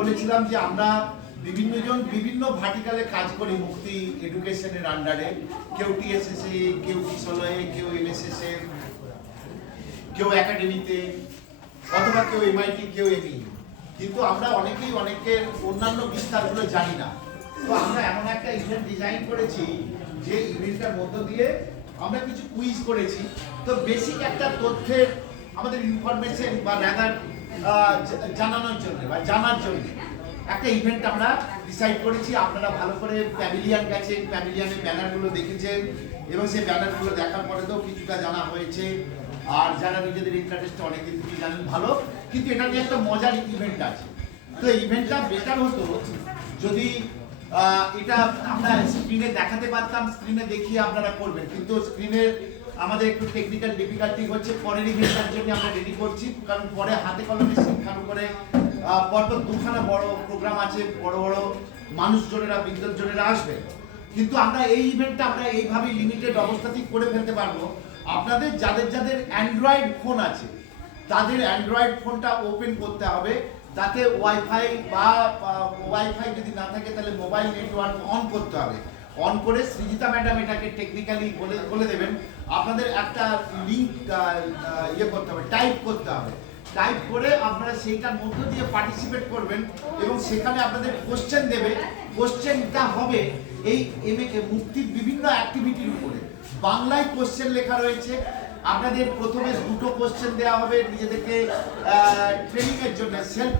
বলেছিলাম যে আমরা বিভিন্ন ভার্টিকালে কাজ করি মুক্তি এডুকেশনের আন্ডারে। কেউ টিএসএসএ, কেউ কিশলয়ে, কেউ এমএসএসএ, কেউ একাডেমিতে, অথবা কেউ এমআইটি, কেউ এমই। কিন্তু আমরা অনেকেই অনেকের অন্যান্য বিস্তারগুলো জানি না। তো আমরা এমন একটা ইভেন্ট ডিজাইন করেছি যে ইভেন্টটার মধ্য দিয়ে আমরা কিছু কুইজ করেছি। তো বেসিক একটা তথ্যের আমাদের ইনফরমেশন বা রাদার জানানোর জন্য বা জানার জন্য একটা ইভেন্ট আমরা ডিসাইড করেছি। আপনারা ভালো করে প্যাভিলিয়ন গেছেন, প্যাভিলিয়নের ব্যানারগুলো দেখেছেন এবং সেই ব্যানারগুলো দেখার পরে তো কিছুটা জানা হয়েছে। আর যারা নিজেদের ইন্টারেস্টে অনেকদিন থেকে জানেন ভালো, কিন্তু এটা নিয়ে একটা মজার ইভেন্ট আছে। তো ইভেন্টটা বেটার হতো যদি এটা আমরা স্ক্রিনে দেখাতে পারতাম, স্ক্রিনে দেখিয়ে আপনারা করবেন, কিন্তু স্ক্রিনের আমাদের একটু টেকনিক্যাল ডিফিকাল্টি হচ্ছে। পরের ইভেন্টের জন্য আমরা রেডি করছি, কারণ পরে হাতে কলমে শিক্ষার উপরে পরপর দুখানা বড় প্রোগ্রাম আছে, বড় বড় মানুষজনেরা, বিদ্যার্থীরা আসবে। কিন্তু আমরা এই ইভেন্টটা আমরা এইভাবে লিমিটেড অবস্থাতেই করে ফেলতে পারবো। আপনাদের যাদের যাদের অ্যান্ড্রয়েড ফোন আছে তাদের অ্যান্ড্রয়েড ফোনটা ওপেন করতে হবে, তাতে ওয়াইফাই যদি না থাকে তাহলে মোবাইল নেটওয়ার্ক অন করতে হবে। অন করে সৃজিতা ম্যাডাম এটাকে টেকনিক্যালি বলে দেবেন। আপনাদের একটা লিঙ্ক করতে হবে, টাইপ করতে হবে। টাইপ করে আপনারা সেইটার মধ্য দিয়ে পার্টিসিপেট করবেন এবং সেখানে আপনাদের কোশ্চেন দেবে। কোশ্চেনটা হবে এই মুক্তির বিভিন্ন অ্যাক্টিভিটির উপরে। বাংলায় কোশ্চেন লেখা রয়েছে। আপনাদের প্রথমে দুটো কোশ্চেন দেওয়া হবে নিজেদেরকে ট্রেনিং এর জন্য, সেলফ